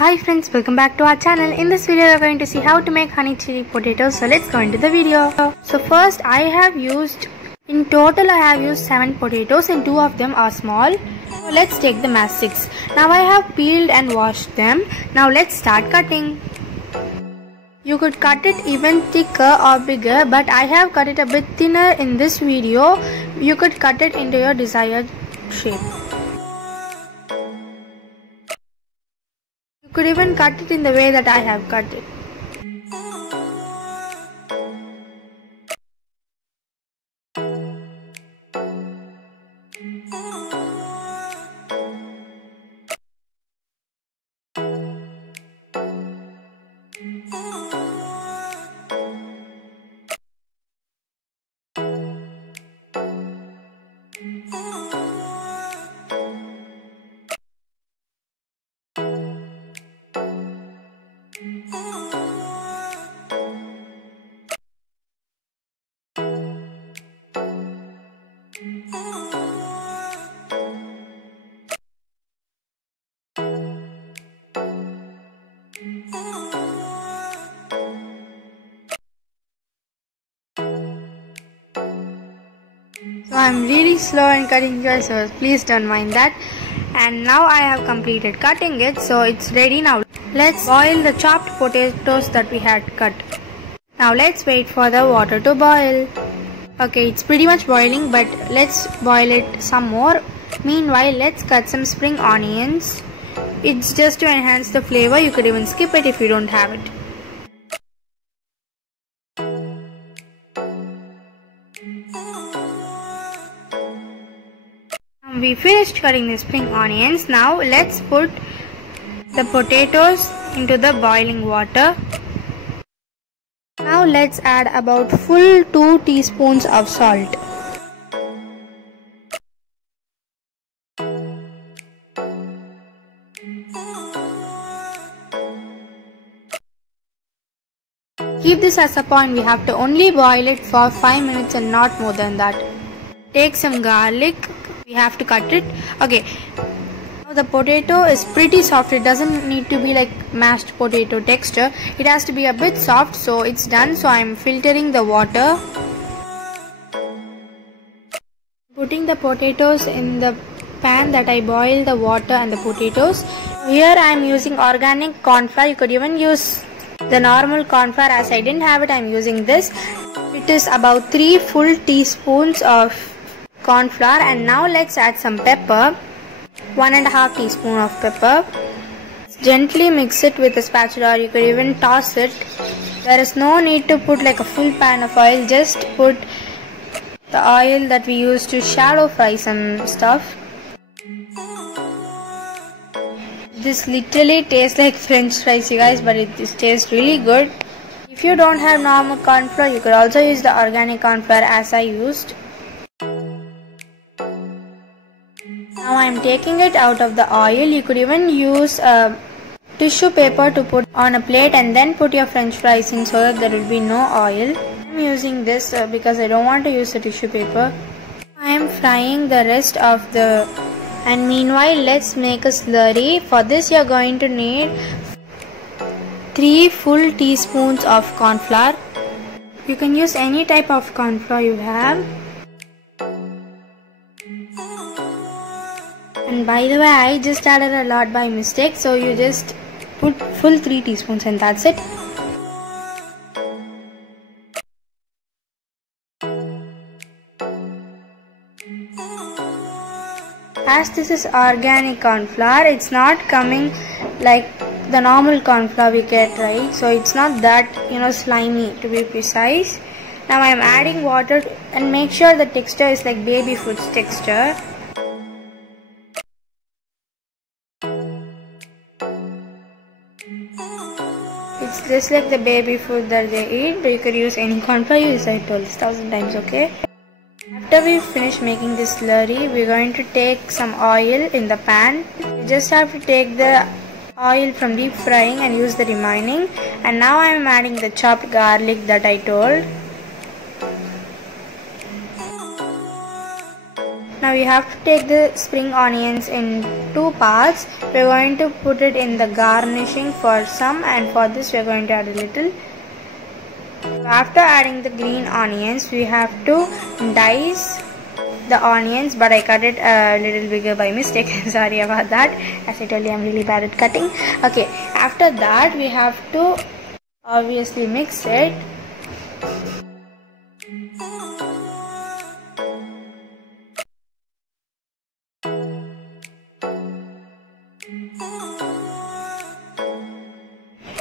Hi friends, welcome back to our channel. In this video we are going to see how to make honey chili potatoes. So let's go into the video. So first in total I have used 7 potatoes and 2 of them are small. So let's take them as 6. Now I have peeled and washed them. Now let's start cutting. You could cut it even thicker or bigger, but I have cut it a bit thinner in this video. You could cut it into your desired shape. You could even cut it in the way that I have cut it. So I'm really slow in cutting here, so please don't mind that. And now I have completed cutting it, so it's ready now. Let's boil the chopped potatoes that we had cut. Now let's wait for the water to boil. Okay, it's pretty much boiling, but let's boil it some more. Meanwhile, let's cut some spring onions. It's just to enhance the flavor. You could even skip it if you don't have it. We finished cutting the spring onions. Now let's put the potatoes into the boiling water. Now let's add about full 2 teaspoons of salt. Keep this as a point. We have to only boil it for 5 minutes and not more than that. Take some garlic. We have to cut it. Okay, now the potato is pretty soft. It doesn't need to be like mashed potato texture. It has to be a bit soft, so it's done. So I'm filtering the water. Putting the potatoes in the pan that I boiled the water and the potatoes. Here I am using organic corn flour. You could even use the normal corn flour. As I didn't have it, I am using this. It is about 3 full teaspoons of corn flour. And now let's add some pepper. 1.5 teaspoon of pepper. Gently mix it with a spatula, or you could even toss it. There is no need to put like a full pan of oil. Just put the oil that we use to shallow fry some stuff. This literally tastes like french fries, you guys, but it tastes really good. If you don't have normal corn flour, you could also use the organic corn flour as I used. Now I am taking it out of the oil. You could even use a tissue paper to put on a plate and then put your french fries in, so that there will be no oil. I am using this because I don't want to use the tissue paper. I am frying the rest of the... And meanwhile, let's make a slurry. For this you are going to need 3 full teaspoons of corn flour. You can use any type of corn flour you have. And by the way, I just added a lot by mistake, so you just put full 3 teaspoons and that's it. As this is organic corn flour, it's not coming like the normal corn flour we get, right? So it's not that, slimy, to be precise. Now I am adding water and make sure the texture is like baby food's texture. It's just like the baby food that they eat. You could use any corn flour you use. I told this 1000 times, okay? After we finish making this slurry, we're going to take some oil in the pan. You just have to take the oil from deep frying and use the remaining. And now I am adding the chopped garlic that I told. Now you have to take the spring onions in 2 parts. We're going to put it in the garnishing for some, and for this we're going to add a little. After adding the green onions, we have to dice the onions, but I cut it a little bigger by mistake. Sorry about that. As I told you, I'm really bad at cutting. Okay, after that we have to obviously mix it.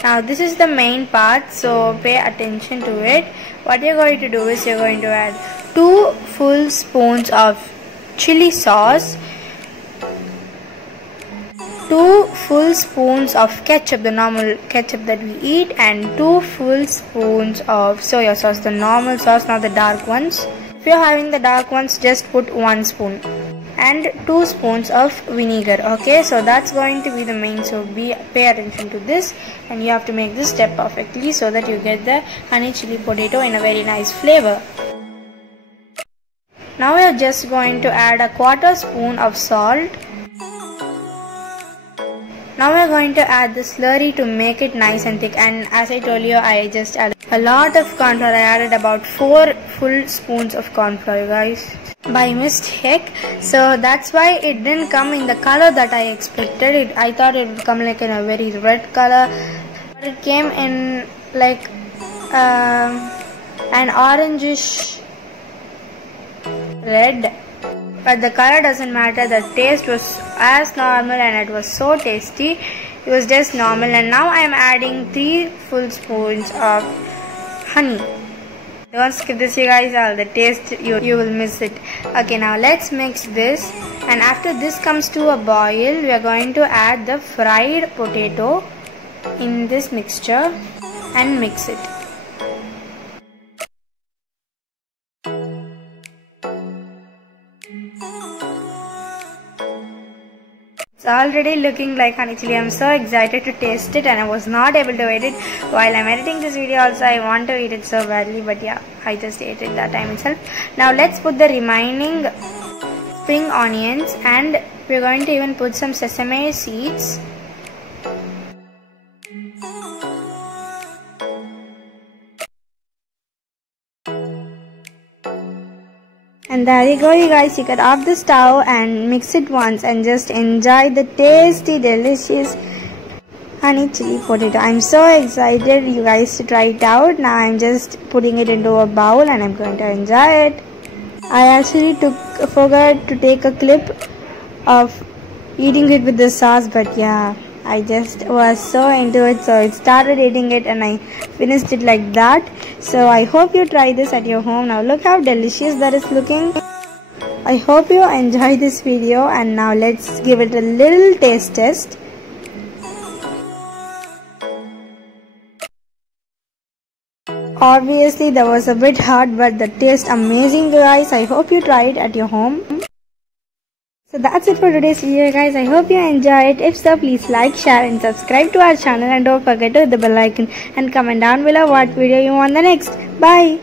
Now this is the main part, so pay attention to it. What you're going to do is you're going to add 2 full spoons of chili sauce, 2 full spoons of ketchup, the normal ketchup that we eat, and 2 full spoons of soya sauce, the normal sauce, not the dark ones. If you're having the dark ones, just put 1 spoon. And 2 spoons of vinegar. Okay, so that's going to be the main, so pay attention to this, and you have to make this step perfectly so that you get the honey chili potato in a very nice flavor. Now we are just going to add a 1/4 spoon of salt. Now we are going to add the slurry to make it nice and thick, and as I told you, I just added a lot of corn flour. I added about 4 full spoons of corn flour, guys, by mistake. So that's why it didn't come in the color that I expected. I thought it would come like in a very red color, but it came in like an orangish red. But the color doesn't matter. The taste was as normal and it was so tasty. It was just normal. And now I am adding 3 full spoons of honey. Don't skip this, you guys. All the taste, you will miss it. Okay, now let's mix this, and after this comes to a boil, we are going to add the fried potato in this mixture and mix it. It's already looking like honey chili. I'm so excited to taste it, and I was not able to eat it while I'm editing this video. Also, I want to eat it so badly, but yeah, I just ate it that time itself. Now let's put the remaining spring onions, and we're going to even put some sesame seeds. And there you go, you guys. You cut off the stove and mix it once and just enjoy the tasty, delicious honey chili potato. I'm so excited you guys to try it out. Now I'm just putting it into a bowl and I'm going to enjoy it. I actually forgot to take a clip of eating it with the sauce, but yeah, I just was so into it, so I started eating it and I finished it like that. So I hope you try this at your home. Now look how delicious that is looking. I hope you enjoy this video, and now let's give it a little taste test. Obviously that was a bit hard, but the taste amazing, guys. I hope you try it at your home. So that's it for today's video, guys. I hope you enjoyed it. If so, please like, share and subscribe to our channel, and don't forget to hit the bell icon and comment down below what video you want the next. Bye.